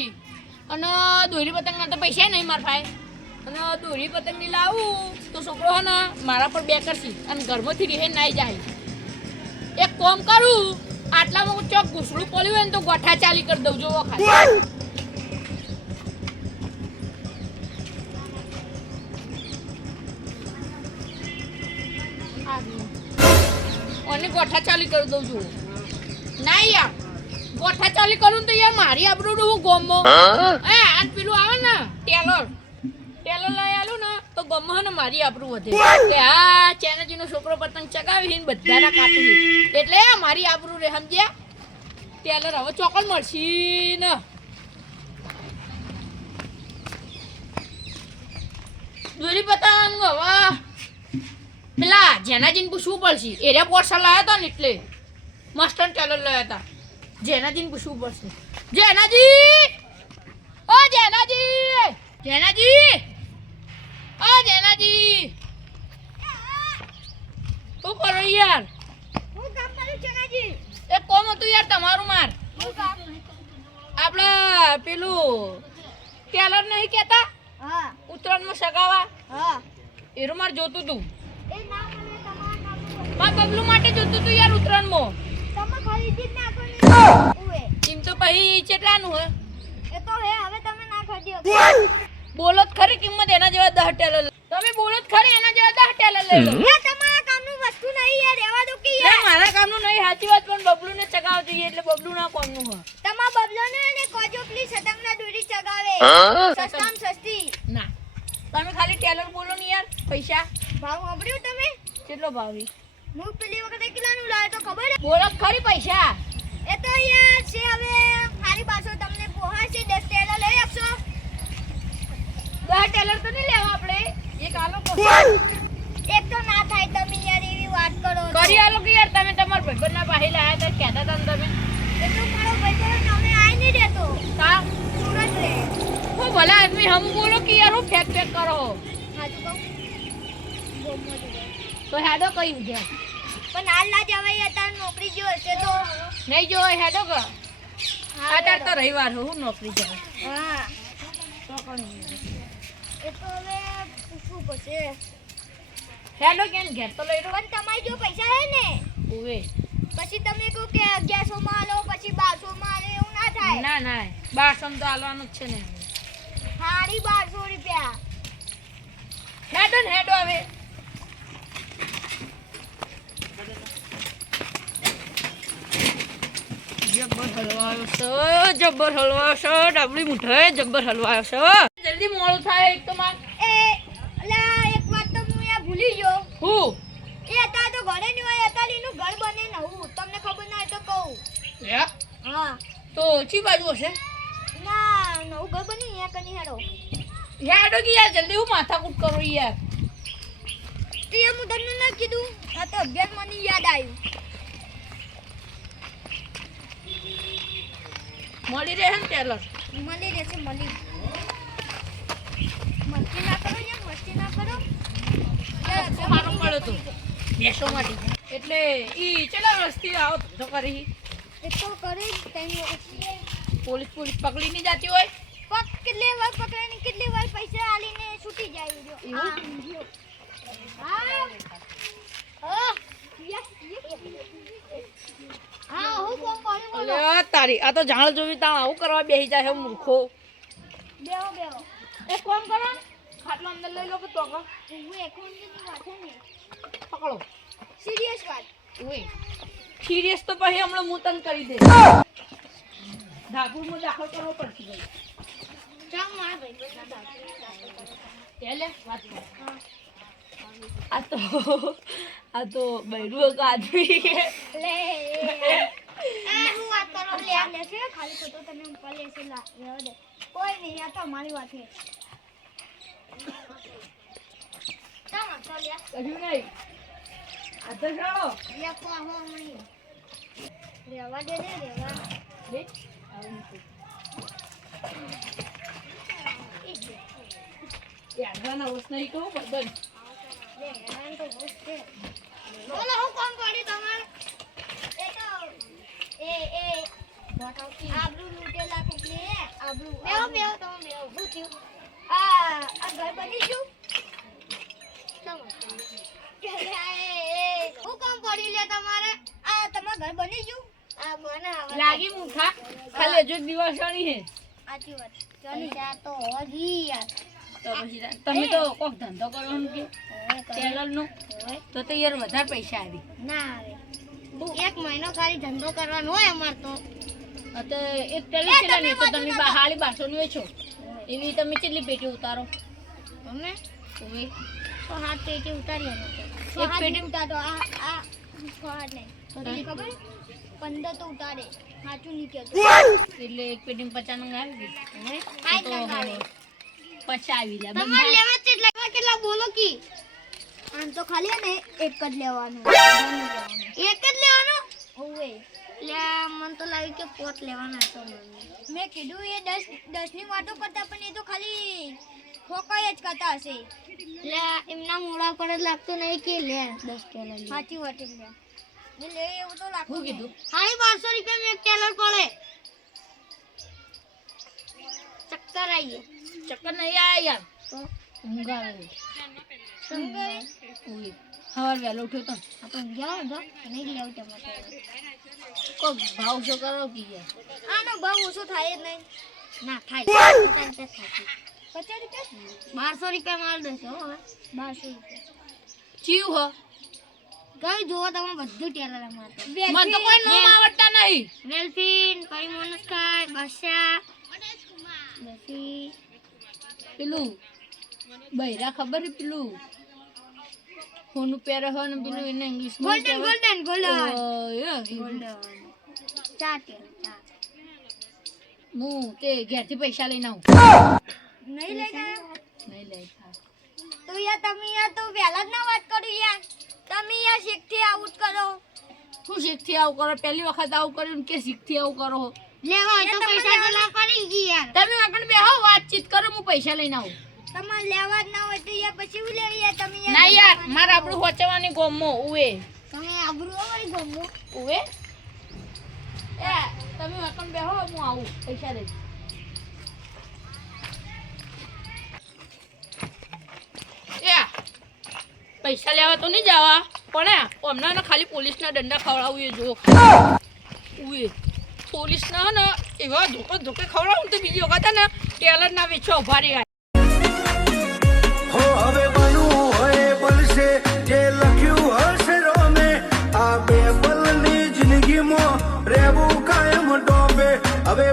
કરશી અને દોરી પતંગના તો પૈસા નહીં મારા ભાઈ અને દોરી પતંગની લાવું તો છોકરો હે ને મારા પર બે કરશી અને ઘરમાંથી રહે નાઈ જાય એક કોમ કરું આટલામાં ચોક ઘૂસડું પડ્યું હોય ને તો ગોઠા ચાલી કરી દઉં જોવો ખાલી અને ગોઠા ચાલી કરી દઉં છું ના યાર ગોઠા ચાલી કરું તો યાર મારી આબરૂ હું ગોમો હે આજ પેલું આવે ને ટેલર લઈ આલું ને તો ગમો ને મારી આબરૂ વધે કે આ ચેનાજીનો છોકરો પતંગ ચગાવી બધાના કાપી એટલે મારી આબરૂ રે સમજ્યા ટેલર હવે ચોકલ મળશી ને દોરી પતંગ હવે પેલા જેનાજીને પૂછવું પડશે એરિયા પોર્સલ લાવ્યા હતા ને એટલે માસ્ટર ટેલર લાવ્યા હતા જેનાજીને પૂછવું પડશે જેનાજી ઓ જેનાજી જેનાજી ઓ જેનાજી શું કરો યાર હું કામ કરું જેનાજી એક કોમ હતું યાર તમારું માર હું કામ આપણે પેલું ટેલર નહીં કહેતા હા ઉત્તરાયણમાં સગાવા હા એરું મારે જોતું હતું એ ના મને તમારા નામનું મારા બબલું માટે જોતું હતું યાર ઉત્તરાયણમાં તમે ખરીદી જ નાખો ને ઓએ એમ તો પછી કેટલાનું હે એ તો હે હવે તમે ના ખરીદ્યો બોલો જ ખરી કિંમત એના જેવા 10 ટેલર તમે બોલો જ ખરી એના જેવા 10 ટેલર લઈ લો એ તમારા કામનું વસ્તુ નહીં યાર રહેવા દો કે ના યાર મારા કામનું નહીં સાચી વાત પણ બબલુને ચગાવ જોઈએ એટલે બબલુ ના કામનું હોય તમારા બબલોને ને કોજો પ્લીઝ સતંગના દોરી ચગાવે સસ્તામ સસ્તી ના તમે ખાલી ટેલર બોલો ને યાર પૈસા ભાવ સાંભળ્યું તમે કેટલો ભાવ છે હું પેલી વખતે કેટલાનું લાવ્યો તો ખબર બોલો જ ખરી પૈસા એ તો યાર છે હવે મારી પાસે તમને પોહાશે 10 ટેલર લઈ આપશો 10 ટેલર તો નહીં લેવા આપણે એક આલો એક તો ના થાય તમે યાર એવી વાત કરો છો. કરી આલો કે યાર તમે તમારા ભાઈબંધના પાસે લાયા હતા કહેતા હતા ને તમે એ તો મારો ભાઈબંધ અમે આઈ નહીં દેતો તા સુરત રે હું ભલા આદમી હમ બોલો કે યાર હું ફેક ફેક કરો હાજુ કહું ગોમો જુઓ તો હેડો કઈ ઉજે પણ હાલ ના જવાય અત્યારે નોકરી જો હશે તો નહીં જો હેડો કે હા, અત્યારે તો રવિવાર હું નોકરી જાઉં હા તો કોણ એ તો હવે પૂછવું પડશે હેડો કેમ ઘેર તો લઈ લો પણ તમારી જો પૈસા હે ને ઓવે પછી તમે કહો કે 1100 માં આલો પછી 1200 માં આલો એવું ના થાય ના ના 1200 તો આલવાનું જ છે ને હારી 1200 રૂપિયા હેડો ને હેડો હવે જબ્બર હલવાયો છે જબ્બર હલવાયો છે ડાબડી મુઠાઈ જબ્બર હલવાયો છે જલ્દી મોડું થાય એક તો માર એ અલા એક વાત તો હું યા ભૂલી ગયો હું એ અત્યારે તો ઘરે નહીં હોય અત્યારે એનું ઘર બને નવું તમને ખબર ના હોય તો કહું હે હા તો ચી બાજુ હશે ના નવું ઘર બની અહીંયા કની હેડો હેડો કે યાર જલ્દી હું માથાકૂટ કરો યાર તો એ હું તમને ના કીધું આ તો 11 મને યાદ આવ્યું મળી રહે ને ટેલર મળી રહેશે મળી મસ્તી ના કરો યાર મસ્તી ના કરો સારું મળે તો બેસો માટે એટલે ઈ ચલા રસ્તી આવો તો કરી એ તો કરે ટાઈમ પોલીસ પકડી નહીં જાતી હોય કેટલી વાર પકડે ને કેટલી વાર પૈસા આલીને છૂટી જાય જો હા હા હું કોમ પાણી બોલો અલે તારી આ તો જાણ જોવી તા આવું કરવા બેહી જાય હે મૂર્ખો બેહો બેહો એક કામ કરો ખાટલો અંદર લઈ લો કે તો હું એકાઉન્ટની વાત છે ને પકડો સિરિયસ વાત ઓય સિરિયસ તો પછી હમણાં મૂતન કરી દે ધાગુમાં દાખલ કરવો પડશે ભાઈ ચાલ માર ભાઈ એટલે વાત કર. આ તો બૈરું એક આદમી લે હું વાત કરો લે લેશે ખાલી ખોટો તમે ઉપર લેશે રહેવા દે કોઈ નહીં આ તો મારી વાત છે ચાલ ચાલ લે કશું નહીં આ તો ચાલો લે કો હો મણી રહેવા દે ને રહેવા લે આવું નથી. યાર વસ નહીં કહું બદલ લે હેરાન તો બસ છે બોલો હું કામ કરી તમારે એ તો એ આબરૂ લૂટેલા કોકને આબરૂ બેહો બેહો તમે બેહો શું થયું આ ઘર બની ગયું હું કામ પડી લે તમારે આ તમારું ઘર બની ગયું આ મને લાગી મુખા ખાલી હજુ દિવસવાની હે સાચી વાત ચાલી જા તો હોજી યાર તો પછી તમે તો કોક ધંધો કરો ને કે ટેલરનો તો યાર વધારે પૈસા આવી ના આવે એક મહિનો ખાલી ધંધો કરવાનો હોય અમાર તો તો એક ટેલર છે ને તો તમે હાલી 1200 ની વેચો એવી તમે કેટલી પેટી ઉતારો અમે ઓય તો હાથ પેટી ઉતારીએ એક પેટી ઉતારો આ ફાડ નહીં તો તને ખબર 15 તો ઉતારે સાચું નહીં કહેતો એટલે એક પેટી 50 નંગ આવી ગઈ આઈ તો લગાવે 50 આવી લે તમારે લેવા કેટલા બોલો કી આમ તો ખાલી ને એક જ લેવાનું એક જ લેવાનું ઓવે લે મન તો લાગ્યું કે પોટ લેવાના હતો મેં કીધું એ 10 ની વાતો કરતા પણ એ તો ખાલી ખોકાઈ જ કરતા હશે લે એમના મોડા પર જ લાગતું નહીં કે લે 10 ટેલર સાચી વાત લે લે એવું તો લાગતું શું કીધું હાઈ 1200 રૂપિયા में एक टेलर પડે ચક્કર આઈએ ચક્કર નહીં આયા યાર તો ઊંઘ આવે સંગે ઓય સવાર વહેલો ઉઠ્યો તો આપણે ગયા તો નહીં લેવું ટમાટર કોક ભાવ શું કરો કે યાર આનો ભાવ ઓછો થાય જ નહીં ના થાય 50 રૂપિયા 1200 રૂપિયા માલ દેશો હવે 1200 રૂપિયા ચીવ હો કઈ જોવો તમે બધું ટેલર અમારે મને તો કોઈ નામ આવડતા નહીં વેલ્ફિન પરી મોનસ્કાર બાદશાહ બસી પેલું બૈરા ખબર છે પેલું ફોનું પહેરે હોય ને પેલું એને ઇંગ્લિશ ગોલ્ડન ગોલ્ડન ચા ટેલર ચા હું તે ઘેરથી પૈસા લઈને આવું નહીં લઈ ગયા નહીં લઈ તો યાર તમે યાર તો વહેલા જ ના વાત કરી યાર તમે યાર શીખથી આઉટ કરો શું શીખથી આવું કરો પહેલી વખત આવું કર્યું કે શીખથી આવું કરો લેવા તો પૈસા તો ના પડી ગઈ યાર તમે આગળ બેહો વાતચીત કરો હું પૈસા લઈને આવું તમારે લેવા જ ના હોય તો યાર પછી હું લેવી યાર તમે ના યાર મારે આપણું હોચવાની ગોમો ઉવે તમે આબરૂ વાળી ગમો ઉવે એ તમે આગળ બેહો હું આવું પૈસા લઈ એ પૈસા લેવા તો નહીં જવા પણ હમણાં ખાલી પોલીસના દંડા ખવડાવું એ જો ઉએ પોલીસના ને એવા ધોકે ખવડાવું તો બીજી વખત ને ટેલર ના વેચવા ઉભા રહ્યા હો હવે બનવું હોય બનશે જે લખ્યું હશે રોમે આ બે પલની જિંદગીમાં રહેવું કાયમ ડોબે હવે